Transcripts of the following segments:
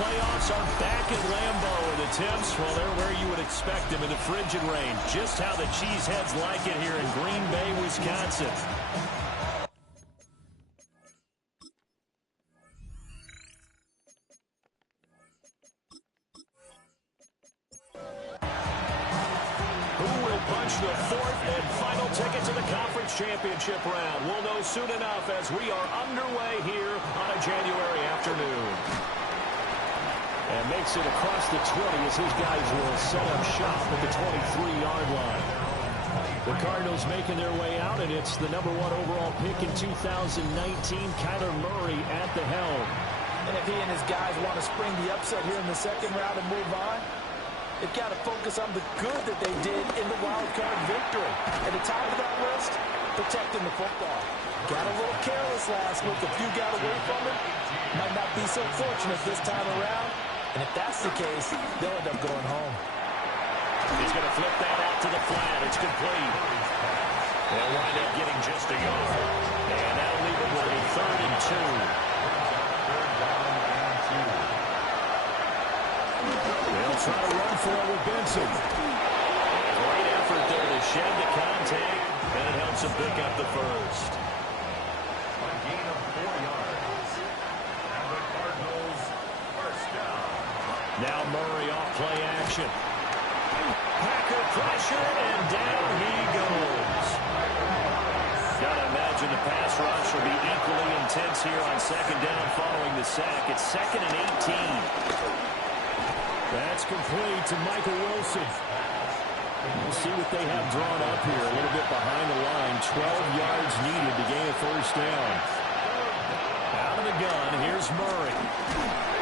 playoffs are back at Lambeau, and the temps, well, they're where you would expect them in the frigid rain. Just how the Cheeseheads like it here in Green Bay, Wisconsin. The fourth and final ticket to the conference championship round. We'll know soon enough as we are underway here on a January afternoon. And makes it across the 20 as his guys will set up shop at the 23-yard line. The Cardinals making their way out, and it's the #1 overall pick in 2019, Kyler Murray at the helm. And if he and his guys want to spring the upset here in the second round and move on, they've got to focus on the good that they did in the wild card victory. At the top of that list, protecting the football. Got a little careless last week. A few got away from it. Might not be so fortunate this time around. And if that's the case, they'll end up going home. He's going to flip that out to the flat. It's complete. They'll wind up getting just a yard. And that'll leave it with a 3rd and 2. They'll try to run for it with Benson. Great effort there to shed the contact, and it helps him pick up the first. A gain of 4 yards. And the Cardinals first down. Now Murray off play action. Packer pressure, and down he goes. Gotta imagine the pass rush will be equally intense here on second down following the sack. It's 2nd and 18. That's complete to Michael Wilson. We'll see what they have drawn up here. A little bit behind the line. 12 yards needed to gain a first down. Out of the gun, here's Murray.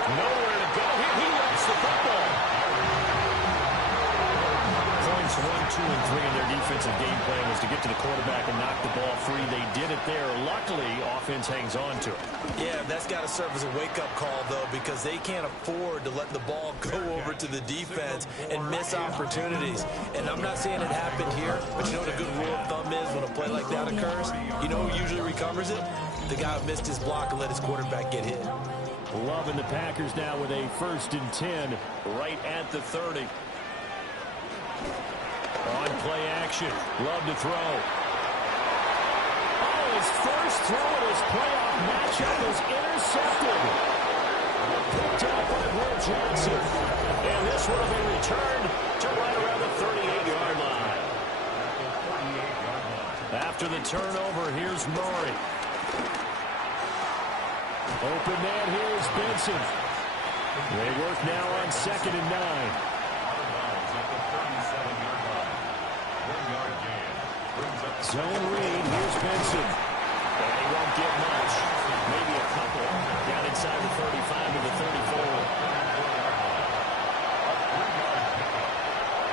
Nowhere to go. Here he lost the football. Points 1, 2, and 3 in their defensive game plan was to get to the quarterback and knock the ball free. They did it there. Luckily, offense hangs on to it. Yeah, that's got to serve as a wake-up call, though, because they can't afford to let the ball go over to the defense and miss opportunities. And I'm not saying it happened here, but you know what a good rule of thumb is when a play like that occurs? You know who usually recovers it? The guy who missed his block and let his quarterback get hit. Loving the Packers now with a 1st and 10 right at the 30. On play action. Love to throw. Oh, his first throw in his playoff matchup is intercepted. Picked up by Will Johnson. And this one will be returned to right around the 38-yard line. After the turnover, here's Murray. Open man, here's Benson. They work now on 2nd and 9. Zone read, here's Benson. And he won't get much. Maybe a couple. Down inside the 35 to the 34.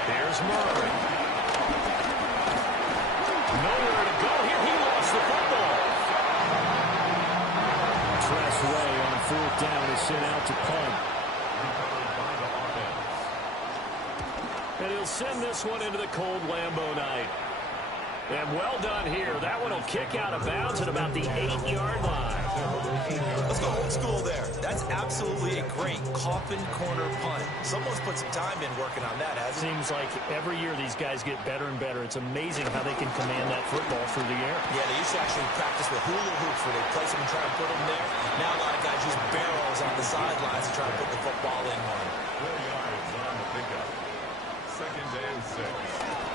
There's Murray. Nowhere to go here. He lost the football. Tress Way on 4th down is sent out to punt. And he'll send this one into the cold Lambeau night. And well done here. That one will kick out of bounds at about the 8-yard line. Let's go old school there. That's absolutely a great coffin corner punt. Someone's put some time in working on that, hasn't it? Seems like every year these guys get better and better. It's amazing how they can command that football through the air. Yeah, they used to actually practice with hula hoops where they place them and try to put them there. Now a lot of guys use barrels on the sidelines to try to put the football in one. 4 yards on the pickup. 2nd and 6.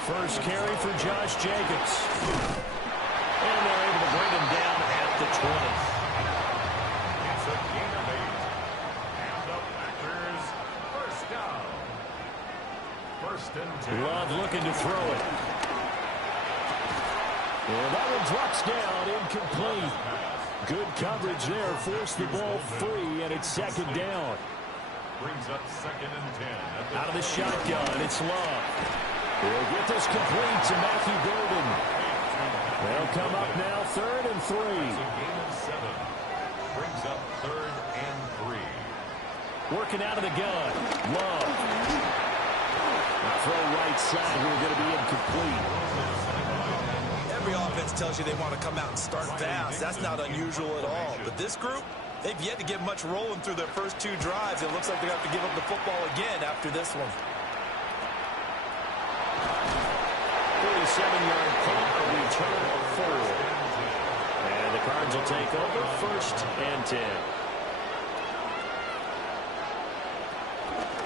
First carry for Josh Jacobs. And they're able to bring him down at the 20. It's a gain of 8. And the Packers first down. 1st and 10. Love looking to throw it. Well, that one drops down, incomplete. Good coverage there, forced the ball free, and it's 2nd down. Brings up 2nd and 10. Out of the shotgun, it's Love. He'll get this complete to Matthew Golden. They'll come up now 3rd and 3. It's a gain of 7. Brings up 3rd and 3. Working out of the gun. Love. The throw right side here going to be incomplete. Every offense tells you they want to come out and start fast. That's not unusual at all. But this group, They've yet to get much rolling through their first 2 drives. It looks like they're going to have to give up the football again after this one. 47-yard punt, a return of 4. And the Cards will take over 1st and 10.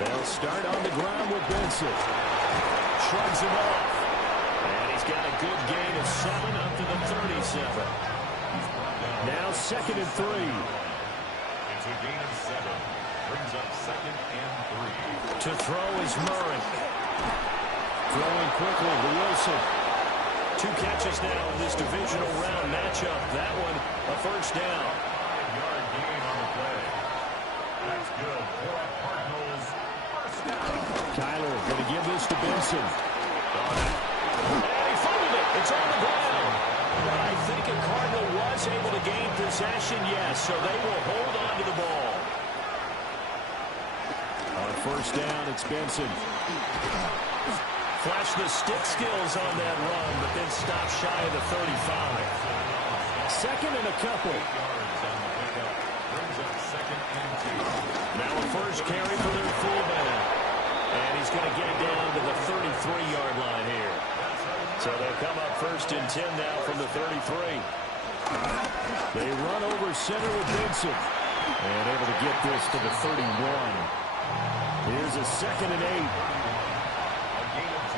They'll start on the ground with Benson. Shrugs him off. And he's got a good gain of 7 up to the 37. Now 2nd and 3. It's a gain of 7. Brings up 2nd and 3. To throw is Murray. Throwing quickly to Wilson. 2 catches now in this divisional round matchup. That one a first down. 5-yard gain on the play. That's good for the Cardinals. First down. Kyler going to give this to Benson. And he fumbled it. It's on the ground. But I think a Cardinal was able to gain possession, yes, so they will hold on to the ball. On first down, it's Benson. Flash the stick skills on that run, but then stop shy of the 35. 2nd and a couple. Brings up 2nd and 2. Now a first carry for their fullback. And he's going to get it down to the 33-yard line here. So they'll come up 1st and 10 now from the 33. They run over center with Benson. And able to get this to the 31. Here's a 2nd and 8. A gain of 2.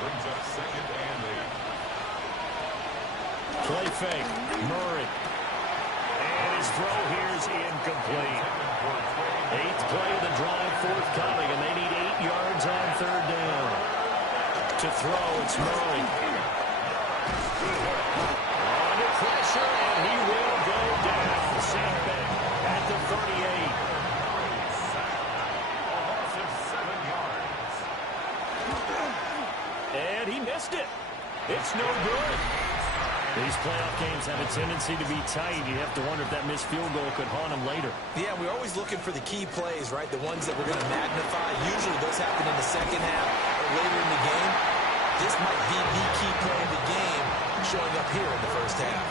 Brings up 2nd and 8. Play fake. Murray. And his throw here is incomplete. 8th play of the drive forthcoming, and they need 8 yards on 3rd down. To throw, it's Murray. Under pressure, and he will go down. Sacked back at the 38. Loss of 7 yards. And he missed it. It's no good. These playoff games have a tendency to be tight. You have to wonder if that missed field goal could haunt them later. Yeah, we're always looking for the key plays, right? The ones that we're going to magnify. Usually those happen in the second half or later in the game. This might be the key play of the game showing up here in the first half.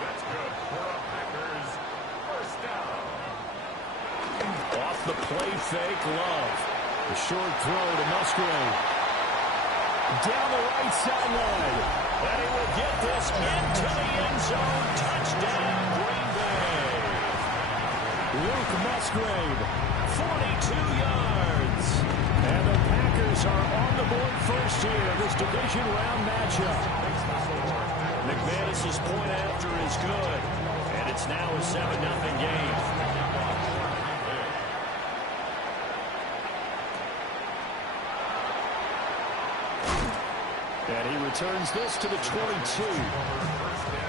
That's good for the Packers. First down. Off the play fake, Love. The short throw to Musgrave. Down the right sideline. And he will get this into the end zone. Touchdown, Green Bay. Luke Musgrave, 42 yards. And the Packers are on the board first here in this division round matchup. McManus's point after is good. And it's now a 7-0 game. And he returns this to the 22.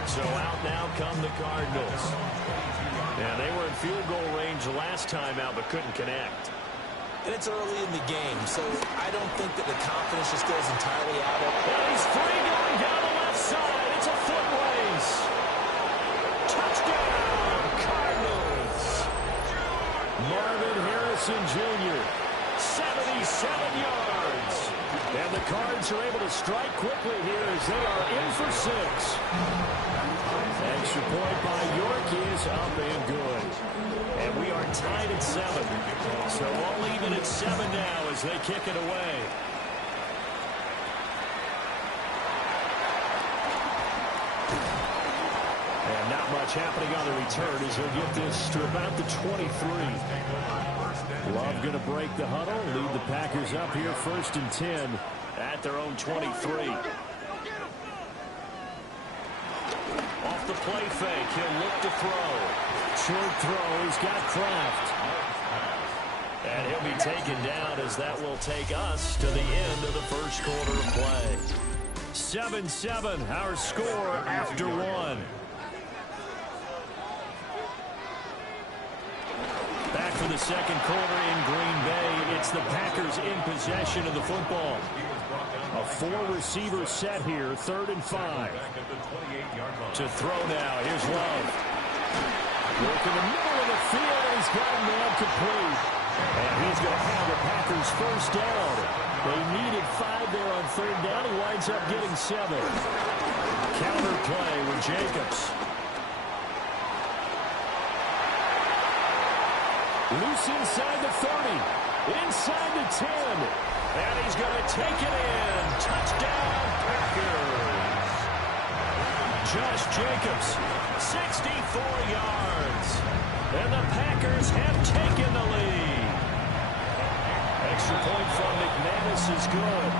So out now come the Cardinals. And they were in field goal range last time out, but couldn't connect. And it's early in the game, so I don't think that the confidence just goes entirely out of it. And he's free going down the left side. It's a foot race. Touchdown, Cardinals. Marvin Harrison Jr., 77 yards. And the Cards are able to strike quickly here as they are in for 6. Extra point by York is up and good. And we are tied at 7. So all even at 7 now as they kick it away. And not much happening on the return as he'll get this to about the 23. Love going to break the huddle, lead the Packers up here 1st and 10 at their own 23. Off the play fake, he'll look to throw. Short throw, he's got Kraft. And he'll be taken down as that will take us to the end of the first quarter of play. 7-7, our score after 1. Back for the second quarter in Green Bay. It's the Packers in possession of the football. A 4-receiver set here, 3rd and 5. To throw now, here's Love. Work in the middle of the field, and he's got a man complete. And he's going to have the Packers first down. They needed 5 there on 3rd down. He winds up getting 7. Counter play with Jacobs. Loose inside the 30. Inside the 10. And he's going to take it in. Touchdown, Packers. Josh Jacobs, 64 yards. And the Packers have taken the lead. Extra point from McManus is good.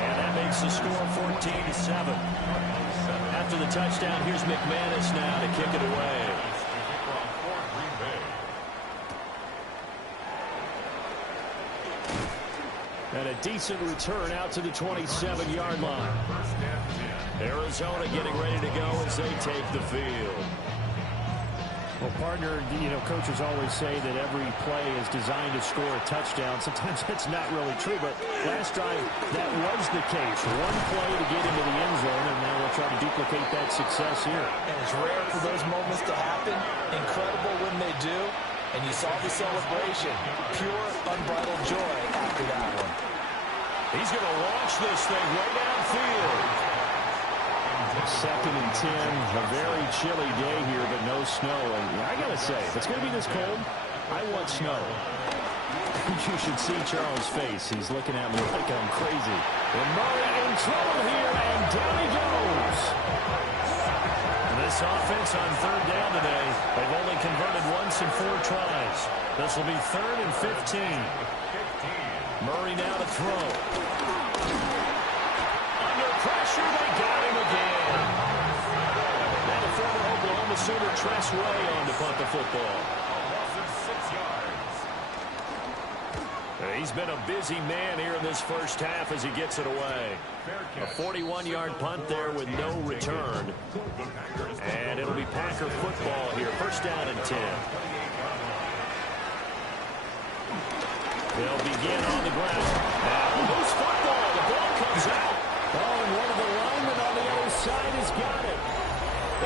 And that makes the score 14-7. After the touchdown, here's McManus now to kick it away. And a decent return out to the 27-yard line. Arizona getting ready to go as they take the field. Well, partner, coaches always say that every play is designed to score a touchdown. Sometimes that's not really true, but last drive, that was the case. One play to get into the end zone, and now we'll try to duplicate that success here. And it's rare for those moments to happen. Incredible when they do. And you saw the celebration. Pure, unbridled joy after that one. He's going to launch this thing way downfield. 2nd and 10, a very chilly day here, but no snow. And I got to say, if it's going to be this cold, I want snow. You should see Charles' face. He's looking at me like I'm crazy. And Murray in trouble here, and down he goes. This offense on 3rd down today, they've only converted once in 4 tries. This will be 3rd and 15. Murray now to throw. Under pressure, they got him again. And the former Oklahoma Sooner Tress Way on to punt the football. He's been a busy man here in this first half as he gets it away. A 41-yard punt there with no return. And it'll be Packer football here. 1st down and 10. They'll begin on the ground. Now, loose football. The ball comes out. Oh, and one of the linemen on the other side has got it.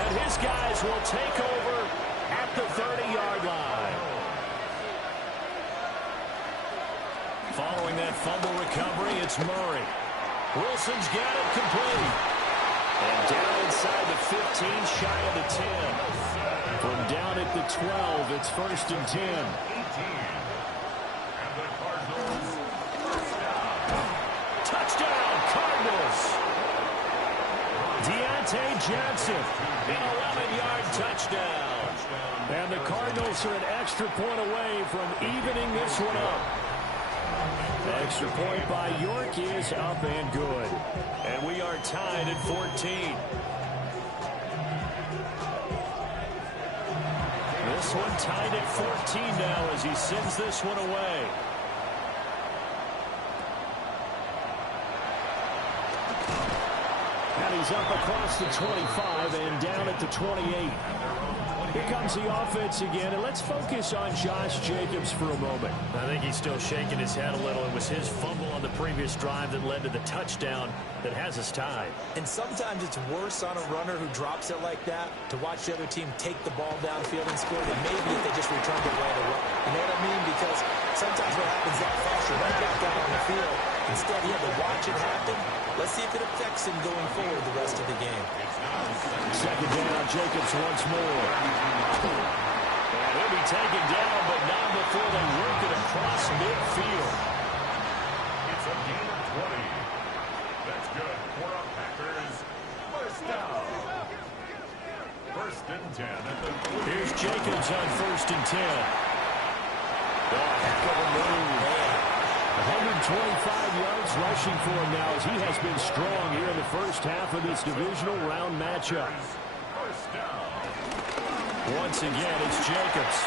And his guys will take over at the 30-yard line. Following that fumble recovery, it's Murray. Wilson's got it complete. And down inside the 15, shy of the 10. From down at the 12, it's 1st and 10. Touchdown, Cardinals. Deontay Johnson, an 11-yard touchdown. And the Cardinals are an extra point away from evening this one up. The extra point by York is up and good. And we are tied at 14. This one tied at 14 now as he sends this one away. And he's up across the 25 and down at the 28. Here comes the offense again, and let's focus on Josh Jacobs for a moment. I think he's still shaking his head a little. It was his fumble on the previous drive that led to the touchdown that has us tied. And sometimes it's worse on a runner who drops it like that to watch the other team take the ball downfield and score than maybe if they just returned it right away. You know what I mean? Because sometimes what happens that fast, you're right back out on the field. Instead, he had to watch it happen. Let's see if it affects him going forward the rest of the game. 2nd down, Jacobs once more. And he'll be taken down, but not before they work it across midfield. It's a gain of 20. That's good for our Packers. 1st down. 1st and 10 at the 20. Here's Jacobs on 1st and 10. Oh, heck of a move. 125 yards rushing for him now as he has been strong here in the first half of this divisional round matchup. Once again, it's Jacobs.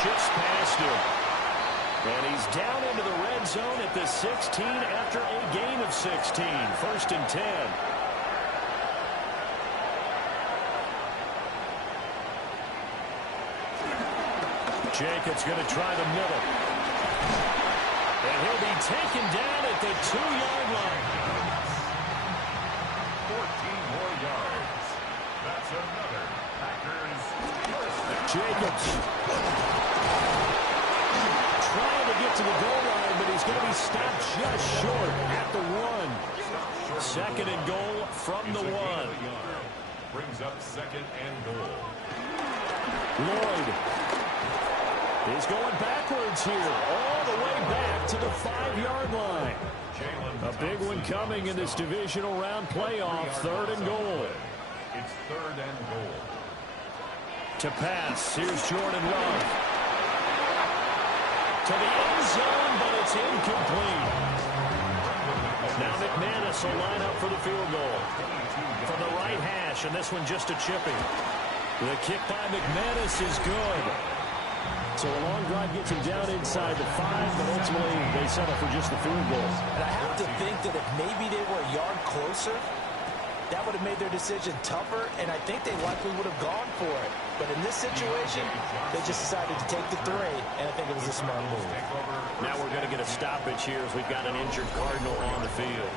Shifts past him. And he's down into the red zone at the 16 after a gain of 16. 1st and 10. Jacobs going to try the middle. And he'll be taken down at the 2-yard line. 14 more yards. That's another Packers first down. Jacobs trying to get to the goal line, but he's going to be stopped just short at the 1. 2nd and goal from the 1. Brings up 2nd and goal. Lloyd is going backwards here, all the way back to the 5-yard line. A big one coming in this divisional round playoff, 3rd and goal. It's 3rd and goal. To pass, here's Jordan Love. To the end zone, but it's incomplete. Now McManus will line up for the field goal. From the right hash, and this one just a chipping. The kick by McManus is good. So a long drive gets him down inside the 5, but ultimately they settle for just the field goal. And I have to think that if maybe they were a yard closer, that would have made their decision tougher, and I think they likely would have gone for it. But in this situation, they just decided to take the 3, and I think it was a smart move. Now we're going to get a stoppage here as we've got an injured Cardinal on the field.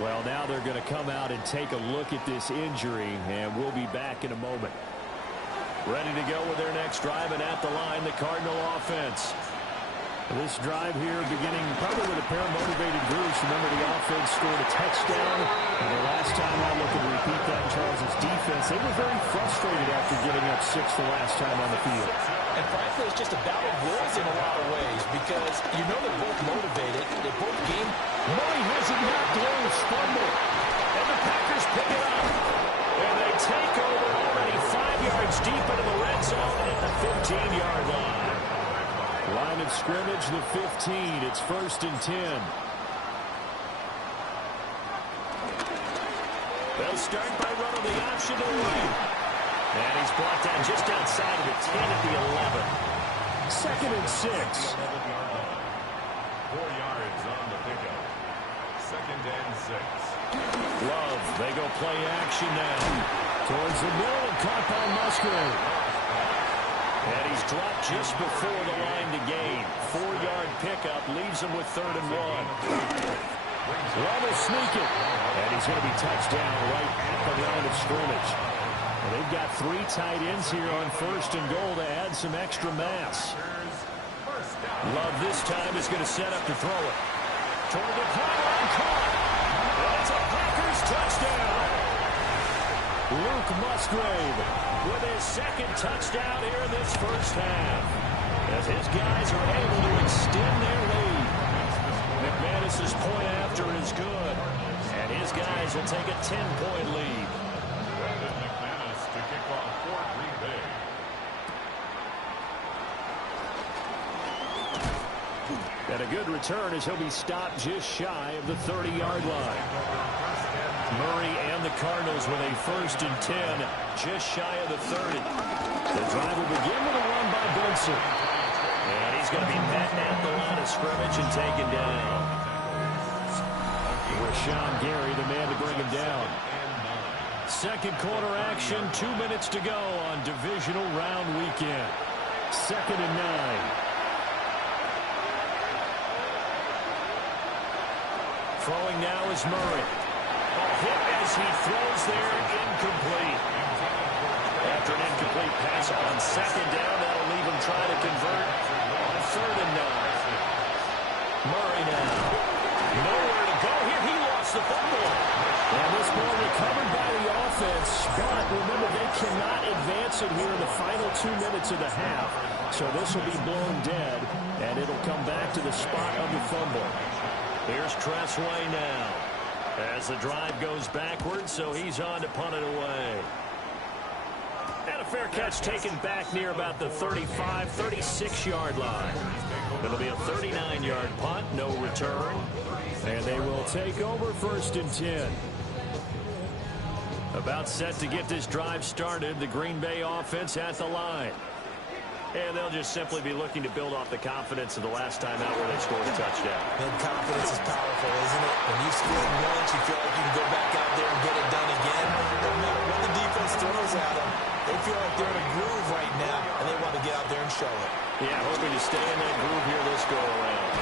Well, now they're going to come out and take a look at this injury, and we'll be back in a moment. Ready to go with their next drive, and at the line, the Cardinal offense. This drive here beginning probably with a pair of motivated groups. Remember, the offense scored a touchdown. And the last time I look and repeat that, Charles' defense, they were very frustrated after giving up 6 the last time on the field. And frankly, it's just a battle of wills in a lot of ways because you know they're both motivated. They're both game. Murray has it knocked loose. Fumble. And the Packers pick it up. And they take over already 5 yards deep into the red zone at the 15-yard line. Line of scrimmage, the 15. It's 1st and 10. They'll start by running the option to right. And he's brought down just outside of the 10 at the 11. 2nd and 6. 4 yards on the pickup. 2nd and 6. Love, they go play action now. Towards the middle and caught by Musgrave. And he's dropped just before the line to gain. 4-yard pickup leaves him with 3rd and 1. Love will sneak it. And he's going to be touched down right at the line of scrimmage. And they've got 3 tight ends here on 1st and goal to add some extra mass. Love this time is going to set up to throw it. Toward the pylon, caught. That's a Packers touchdown. Luke Musgrave with his 2nd touchdown here in this first half. As his guys are able to extend their lead. McManus's point after is good. And his guys will take a 10-point lead. Brandon McManus to kick off for Green Bay. And a good return as he'll be stopped just shy of the 30-yard line. Murray and the Cardinals with a 1st and 10, just shy of the 30. The drive will begin with a run by Benson. And he's going to be met at the line of scrimmage and taken down. Rashawn Gary, the man to bring him down. 2nd quarter action, 2 minutes to go on divisional round weekend. 2nd and 9. Throwing now is Murray. A hit as he throws there, incomplete. After an incomplete pass on 2nd down, that'll leave him trying to convert on 3rd and 9. Murray now. Nowhere to go here. He lost the football. And this ball recovered by the offense. But remember, they cannot advance it here in the final 2 minutes of the half. So this will be blown dead, and it'll come back to the spot of the fumble. Here's Tressway now. As the drive goes backwards, so he's on to punt it away. And a fair catch taken back near about the 35, 36-yard line. It'll be a 39-yard punt, no return. And they will take over 1st and 10. About set to get this drive started, the Green Bay offense at the line. And they'll just simply be looking to build off the confidence of the last time out where they scored a touchdown. And confidence is powerful, isn't it? When you score once, you feel like you can go back out there and get it done again. No matter what the defense throws at them, they feel like they're in a groove right now, and they want to get out there and show it. Yeah, hoping to stay in that groove here this go-around.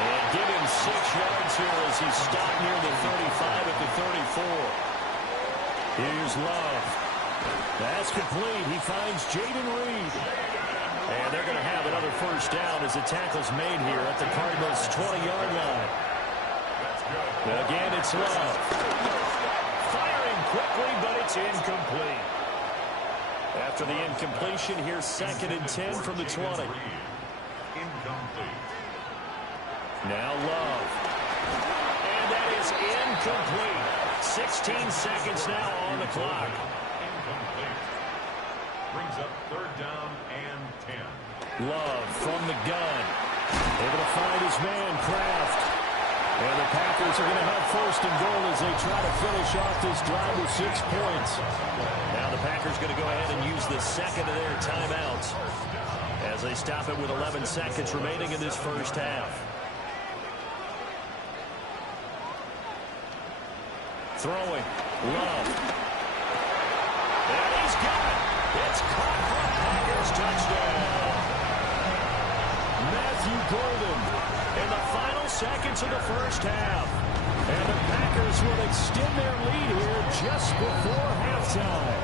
And give him 6 yards here as he's stopped near the 35 at the 34. Here's Love. That's complete. He finds Jaden Reed. And they're going to have another 1st down as the tackle's made here at the Cardinals' 20-yard line. Again, it's Love. Firing quickly, but it's incomplete. After the incompletion, here's 2nd and 10 from the 20. Incomplete. Now Love. And that is incomplete. 16 seconds now on the clock. Incomplete. Brings up 3rd down and 10. Love from the gun. Able to find his man, Kraft. And the Packers are going to have 1st and goal as they try to finish off this drive with 6 points. Now the Packers going to go ahead and use the 2nd of their timeouts as they stop it with 11 seconds remaining in this first half. Throwing. Love. And he's got it. It's caught for a Packers touchdown. Matthew Golden in the final seconds of the first half. And the Packers will extend their lead here just before halftime.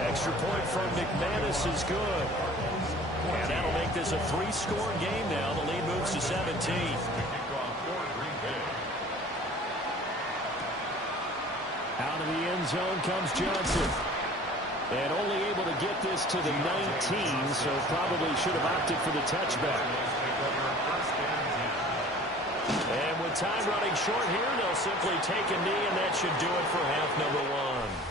Extra point from McManus is good. And that'll make this a 3-score game now. The lead moves to 17. Out of the end zone comes Johnson. And only able to get this to the 19, so probably should have opted for the touchback. And with time running short here, they'll simply take a knee, and that should do it for half number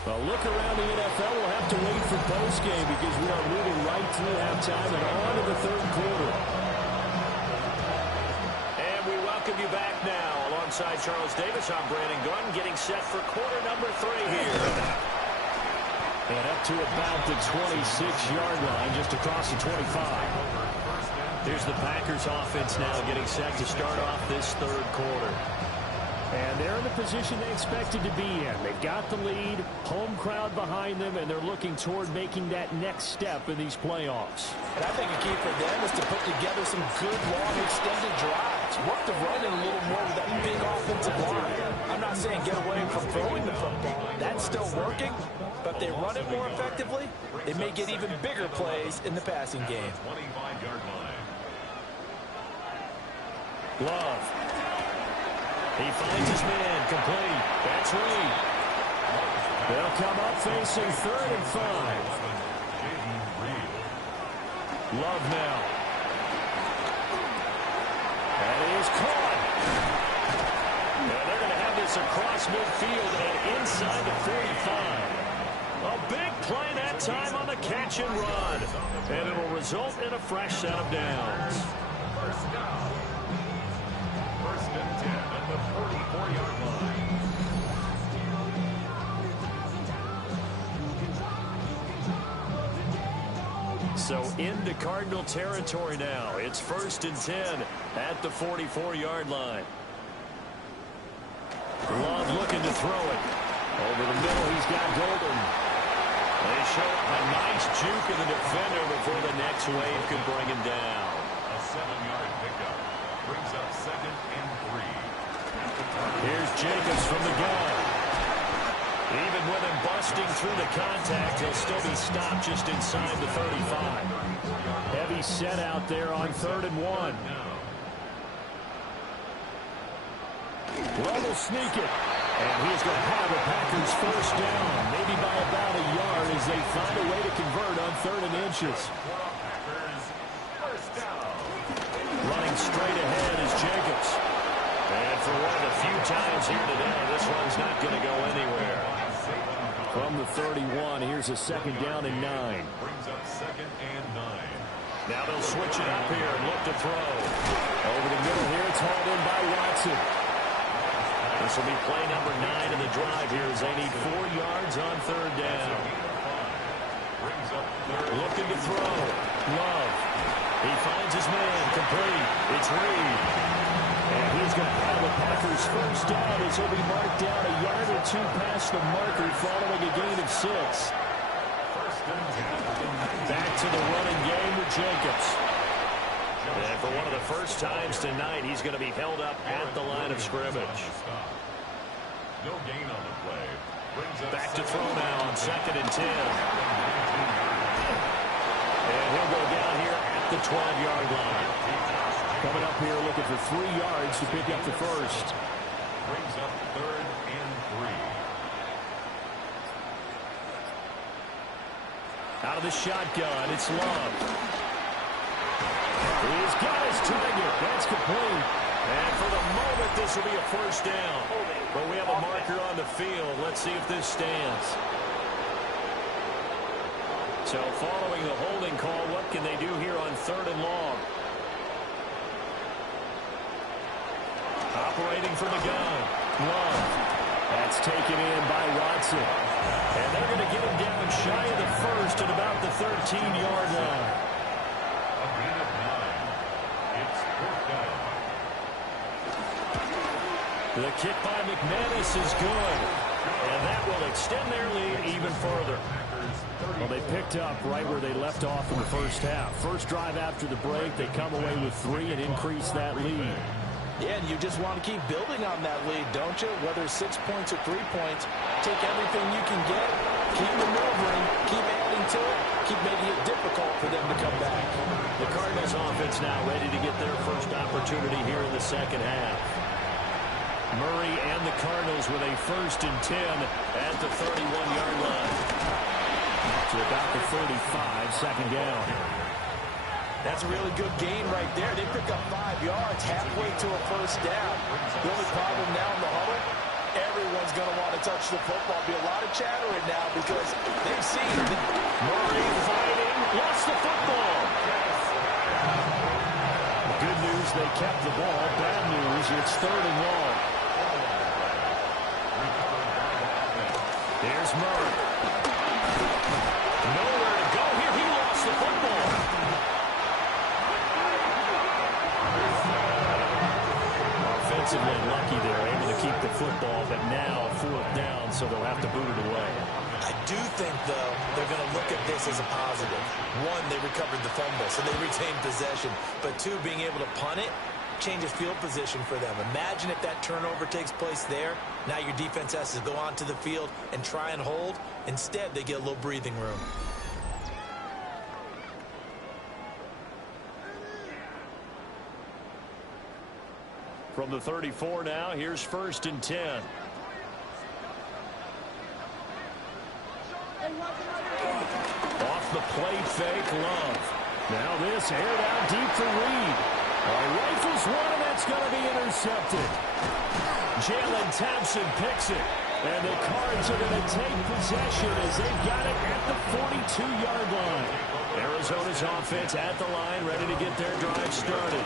1. A look around the NFL, we'll have to wait for postgame because we are moving right through halftime and on to the 3rd quarter. And we welcome you back now. Alongside Charles Davis, I'm Brandon Gunn, getting set for quarter number 3 here. And up to about the 26-yard line, just across the 25. Here's the Packers offense now getting set to start off this 3rd quarter. And they're in the position they expected to be in. They've got the lead, home crowd behind them, and they're looking toward making that next step in these playoffs. And I think a key for them is to put together some good, long, extended drives. Work the running a little more with that big offensive line. I'm not saying get away from throwing the football. That's still working, but if they run it more effectively, they may get even bigger plays in the passing game. 25-yard line. Love. He finds his man, complete. That's Reed. They'll come up facing 3rd and 5. Love now. That is caught. And they're going to have this across midfield and inside the 45. A big play that time on the catch and run. And it'll result in a fresh set of downs. First down. 1st and 10 at the 44-yard line. So into Cardinal territory now. It's 1st and 10 at the 44-yard line. Love looking to throw it. Over the middle, he's got Golden. They show a nice juke of the defender before the next wave could bring him down. A 7-yard pickup. Brings up 2nd and 3. Here's Jacobs from the gun. Even with him busting through the contact, he'll still be stopped just inside the 35. Heavy set out there on 3rd and 1. Love will sneak it. And he's going to have the Packers 1st down, maybe by about a yard as they find a way to convert on 3rd and inches. Running straight ahead is Jacobs. And for one of the few times here today, this one's not going to go anywhere. From the 31, here's a 2nd down and 9. Brings up 2nd and 9. Now they'll switch it up here and look to throw. Over the middle here, it's hauled in by Watson. This will be play number 9 in the drive here as they need 4 yards on 3rd down. Looking to throw. Love. He finds his man. Complete. It's Reed. And he's going to have the Packers 1st down as he'll be marked down a yard or 2 past the marker following a gain of 6. Back to the running game with Jacobs. And for one of the first times tonight, he's going to be held up at the line of scrimmage. No gain on the play. Back to throw now on 2nd and 10. And he'll go down here at the 12-yard line. Coming up here looking for 3 yards to pick up the 1st. Brings up 3rd and 3. Out of the shotgun, it's Love. He's got his target. That's complete. And for the moment, this will be a first down. But we have a marker on the field. Let's see if this stands. So following the holding call, what can they do here on 3rd and long? Operating from the gun. Love. That's taken in by Watson. And they're going to get him down shy of the first at about the 13-yard line. A gain of 9. It's 4th down. The kick by McManus is good. And that will extend their lead even further. Well, they picked up right where they left off in the first half. First drive after the break, they come away with 3 and increase that lead. Yeah, and you just want to keep building on that lead, don't you? Whether it's 6 points or 3 points, take everything you can get, keep maneuvering, keep adding to it, keep making it difficult for them to come back. The Cardinals offense now ready to get their first opportunity here in the second half. Murray and the Cardinals with a 1st and 10 at the 31-yard line. To about the 35, second down. That's a really good gain right there. They pick up 5 yards halfway to a first down. The only problem now in the huddle, everyone's going to want to touch the football. Be a lot of chattering now because they've seen Murray fighting, lost the football. Good news, they kept the ball. Bad news, it's 3rd and long. Here's Murray. Nowhere to go here. He lost the football. Offensively lucky there, able to keep the football, but now 4th down, so they'll have to boot it away. I do think, though, they're going to look at this as a positive. 1, they recovered the fumble, so they retained possession. But 2, being able to punt it changes field position for them. Imagine if that turnover takes place there. Now your defense has to go onto the field and try and hold. Instead, they get a little breathing room. From the 34 now, here's 1st and 10. Off the play fake, Love. Now this aired out deep for Reed. Rifles one, and that's going to be intercepted. Jalen Thompson picks it. And the Cards are going to take possession as they've got it at the 42-yard line. Arizona's offense at the line, ready to get their drive started.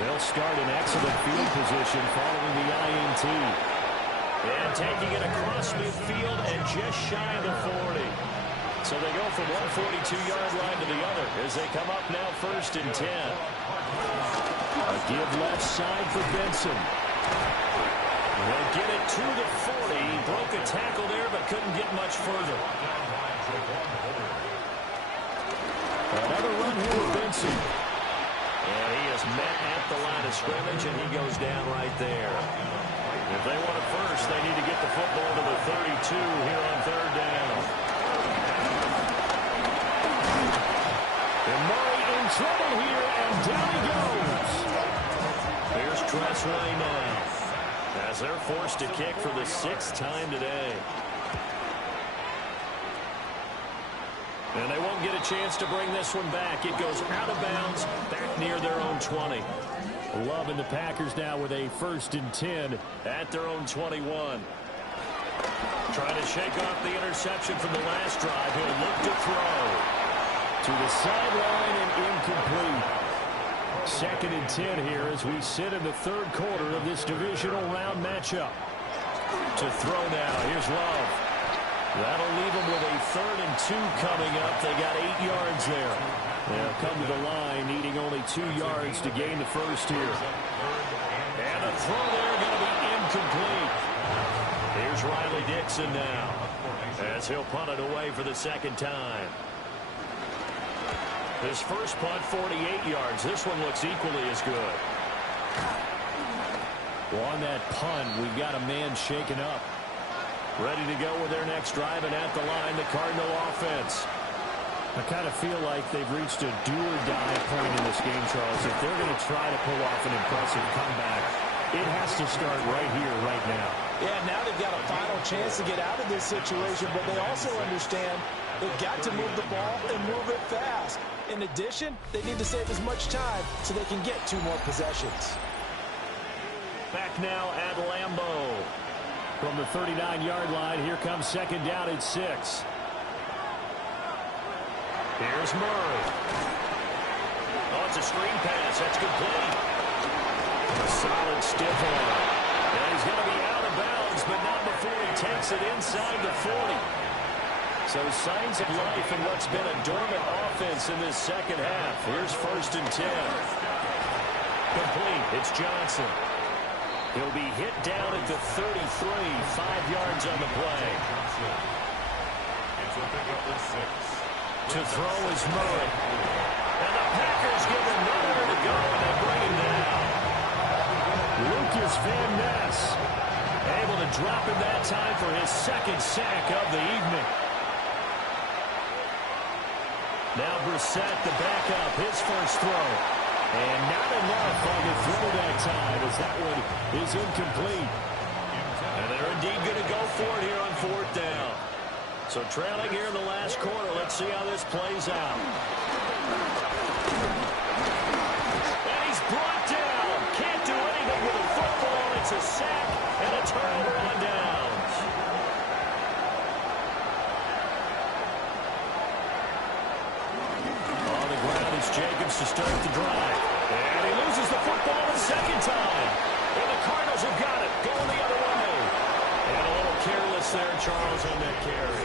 They'll start in excellent field position following the INT. And taking it across midfield and just shy of the 40. So they go from one 42-yard line to the other as they come up now 1st and 10. A give left side for Benson. They'll get it to the 40. He broke a tackle there but couldn't get much further. Another run here with Benson. And he is met at the line of scrimmage, and he goes down right there. If they want it first, they need to get the football to the 32 here on 3rd down. And Murray in trouble here, and down he goes. Here's Tressway now, as they're forced to kick for the 6th time today. And they won't get a chance to bring this one back. It goes out of bounds, back near their own 20. Love and the Packers now with a 1st and 10 at their own 21. Trying to shake off the interception from the last drive. He'll look to throw. To the sideline and incomplete. 2nd and 10 here as we sit in the 3rd quarter of this divisional round matchup. To throw now. Here's Love. That'll leave them with a 3rd and 2 coming up. They got 8 yards there. They'll come to the line needing only 2 yards to gain the first here. And a throw there going to be incomplete. Here's Riley Dixon now as he'll punt it away for the 2nd time. His first punt, 48 yards. This one looks equally as good. Well, on that punt, we've got a man shaken up. Ready to go with their next drive, and at the line, the Cardinal offense. I kind of feel like they've reached a do-or-die point in this game, Charles. If they're going to try to pull off an impressive comeback, it has to start right here, right now. Yeah, now they've got a final chance to get out of this situation, but they also understand They've got to move the ball and move it fast. In addition, they need to save as much time so they can get 2 more possessions. Back now at Lambeau. From the 39-yard line, here comes second down at 6. Here's Murray. Oh, it's a screen pass. That's complete. A solid stiff arm. And he's going to be out of bounds, but not before he takes it inside the 40. So signs of life in what's been a dormant offense in this second half. Here's 1st and 10. Complete. It's Johnson. He'll be hit down at the 33, 5 yards on the play. It's a pick up for 6. To throw is Murray. And the Packers give him nowhere to go, and they bring him down. Lucas Van Ness Able to drop him that time for his 2nd sack of the evening. Now Brissett, the backup, his first throw. And not enough on the throw that time as that one is incomplete. And they're indeed going to go for it here on 4th down. So trailing here in the last quarter. Let's see how this plays out. And he's brought down. Can't do anything with a football. It's a sack and a turnover on downs. On the ground is Jacobs to start the drive. And he loses the football a 2nd time. And the Cardinals have got it. Going the other way. And a little careless there, Charles, on that carry.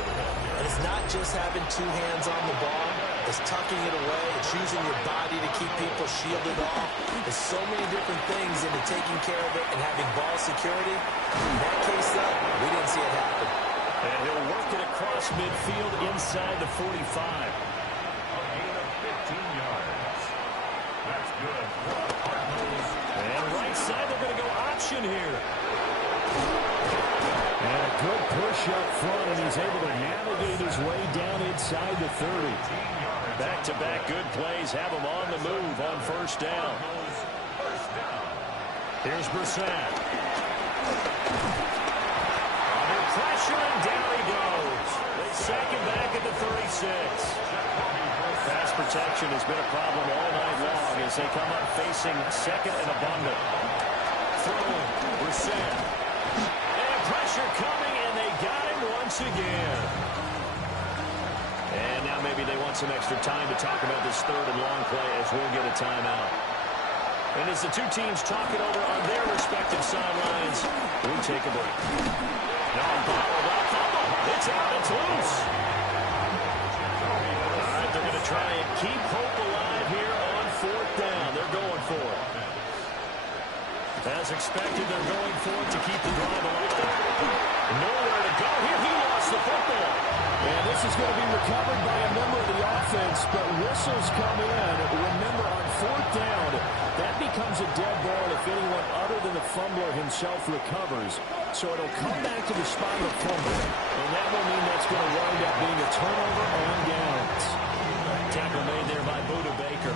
And it's not just having 2 hands on the ball. It's tucking it away. It's using your body to keep people shielded off. There's so many different things into taking care of it and having ball security. In that case, though, we didn't see it happen. And he'll work it across midfield inside the 45. A gain of 15 yards. That's good for the Cardinals. And right side, they're going to go option here. and a good push up front, and he's able to navigate his way down inside the 30. Back-to-back good plays have him on the move on 1st down. Here's Brissett. Under pressure, and down he goes. They sack him back at the 36. Pass protection has been a problem all night long as they come up facing 2nd and abundant. Throwing, Brissett. And pressure coming, and they got him once again. And now maybe they want some extra time to talk about this 3rd and long play as we'll get a timeout. And as the 2 teams talk it over on their respective sidelines, we take a break. Now bottled up, fumble. It's out, it's loose. All right, they're going to try and keep hope alive here on 4th down. They're going for it. As expected, they're going for it to keep the drive alive. Nowhere to go here. He lost the football. And this is going to be recovered by a member of the offense, but whistles come in. Remember, on 4th down, that becomes a dead ball if anyone other than the fumbler himself recovers. So it'll come back to the spot of the fumble, and that will mean that's going to wind up being a turnover on downs. Tackle made there by Budda Baker.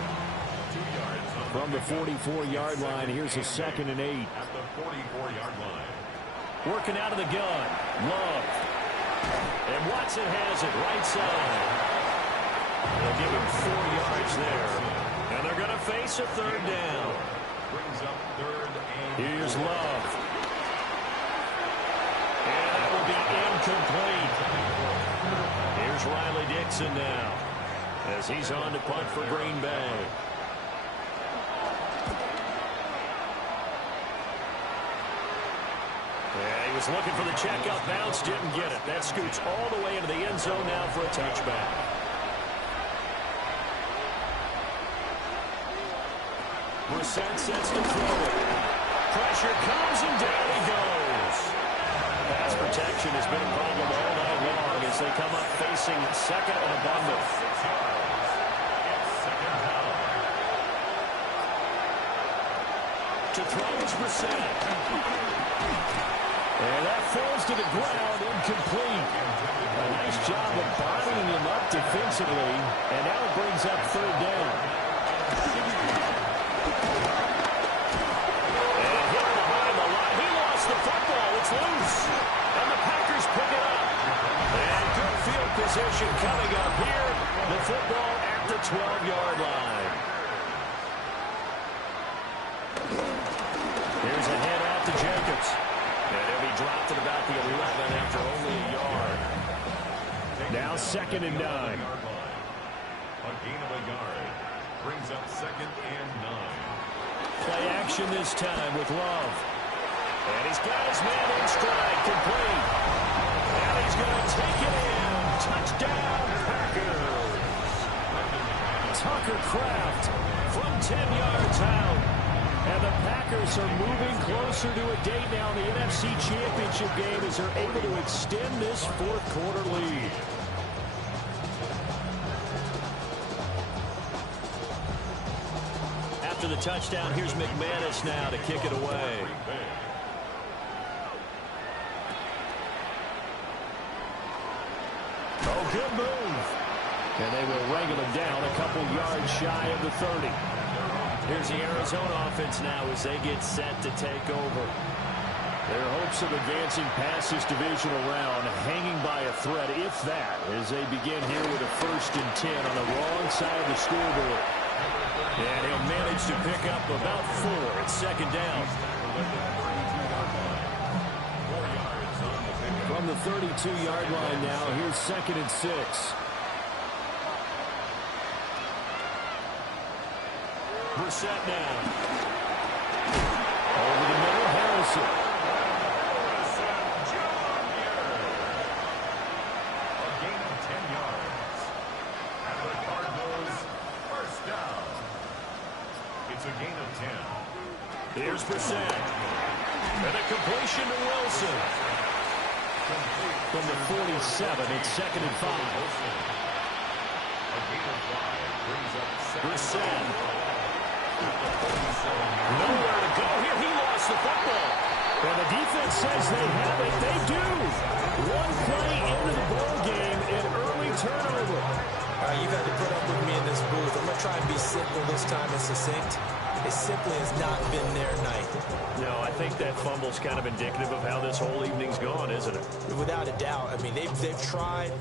From the 44-yard line, here's a 2nd and 8. At the 44-yard line. Working out of the gun. Love. And Watson has it right side. They'll give him 4 yards there. And they're going to face a 3rd down. Brings up 3rd and... Here's Love. And that will be incomplete. Here's Riley Dixon now as he's on to punt for Green Bay. Yeah, he was looking for the checkout bounce, didn't get it. That scoots all the way into the end zone now for a touchback. Brissett sets to throw it. Pressure comes and down he goes. Pass protection has been a problem all night long as they come up facing 2nd and abundant. 6 yards. It's 2nd down. To throw is Brissett. And that falls to the ground, incomplete. A nice job of bodying him up defensively, and now it brings up 3rd down. And hit behind the line. He lost the football. It's loose. And the Packers pick it up. And good field position coming up here. The football at the 12-yard line. Here's a head out to Jacobs. And he'll be dropped at about the 11 after only a yard. Now 2nd and 9. A gain of a yard. Brings up 2nd and 9. Play action this time with Love. And he's got his man in stride, complete. And he's going to take it in. Touchdown, Packers. Tucker Kraft from 10 yards out. And the Packers are moving closer to a date now in the NFC Championship game as they're able to extend this fourth-quarter lead. After the touchdown, here's McManus now to kick it away. Oh, good move. And they will wrangle him down a couple yards shy of the 30. Here's the Arizona offense now as they get set to take over. Their hopes of advancing past this divisional round hanging by a thread, if that, as they begin here with a 1st and 10 on the wrong side of the scoreboard. And he'll manage to pick up about 4 at 2nd down. From the 32-yard line now, here's 2nd and 6. Brissett now. Over the middle, Harrison. A gain of 10 yards. And the Cardinals, 1st down. It's a gain of 10. Here's Brissett. And a completion to Wilson. From the 47, it's 2nd and 5. A gain of 5 brings up 2nd. Brissett. Nowhere to go here. He lost the football. And the defense says they have it. They do. One play into the ball game, an early turnover. You've had to put up with me in this booth. I'm going to try and be simple this time and succinct. It simply has not been their night. No, I think that fumble's kind of indicative of how this whole evening's gone, isn't it? Without a doubt. I mean, they've tried,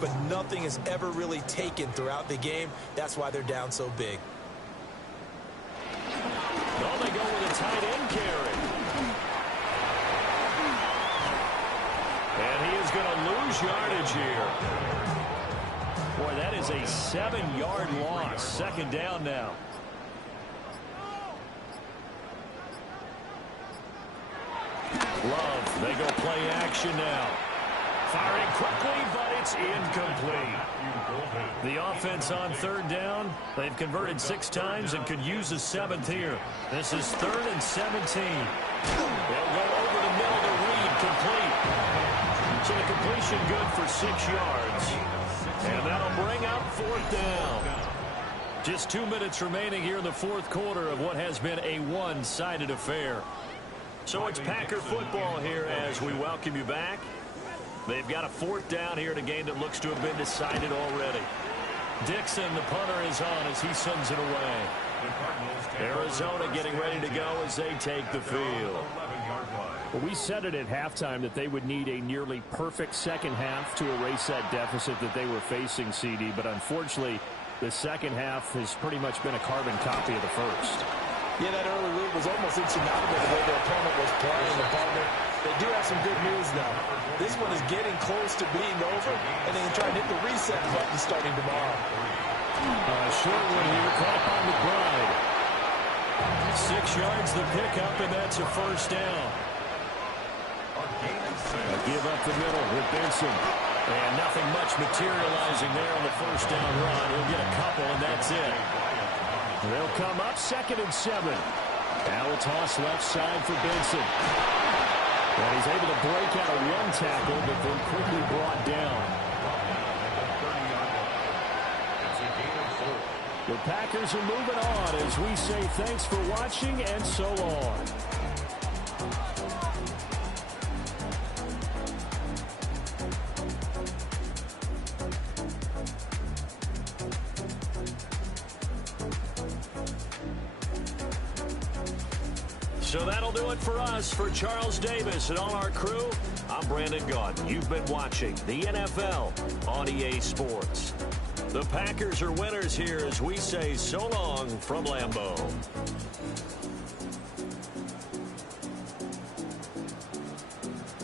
but nothing has ever really taken throughout the game. That's why they're down so big. Oh, they go with a tight end carry. And he is going to lose yardage here. Boy, that is a 7-yard loss. 2nd down now. Love, they go play action now. Firing quickly, but it's incomplete. The offense on 3rd down. They've converted 6 times and could use a 7th here. This is 3rd and 17. They'll go over the middle to Reed, complete. So the completion good for 6 yards. And that'll bring up 4th down. Just 2 minutes remaining here in the 4th quarter of what has been a one-sided affair. So it's Packer football here as we welcome you back. They've got a 4th down here in a game that looks to have been decided already. Dixon, the punter, is on as he sends it away. Arizona getting ready to go as they take the field. Well, we said it at halftime that they would need a nearly perfect second half to erase that deficit that they were facing, CD. But unfortunately, the second half has pretty much been a carbon copy of the first. Yeah, that early lead was almost insurmountable the way their opponent was playing. The partner, they do have some good news now. This one is getting close to being over, and they can try and hit the reset button starting tomorrow. Short one here, caught up on McBride. 6 yards the pickup, and that's a 1st down. A give up the middle with Benson. And nothing much materializing there on the 1st down run. He'll get a couple, and that's it. They'll come up 2nd and 7. Now a toss left side for Benson. And he's able to break out a 1 tackle, but then quickly brought down. The Packers are moving on as we say thanks for watching and so long. So that'll do it for us. For Charles Davis and all our crew, I'm Brandon Gaudin. You've been watching the NFL on EA Sports. The Packers are winners here as we say so long from Lambeau.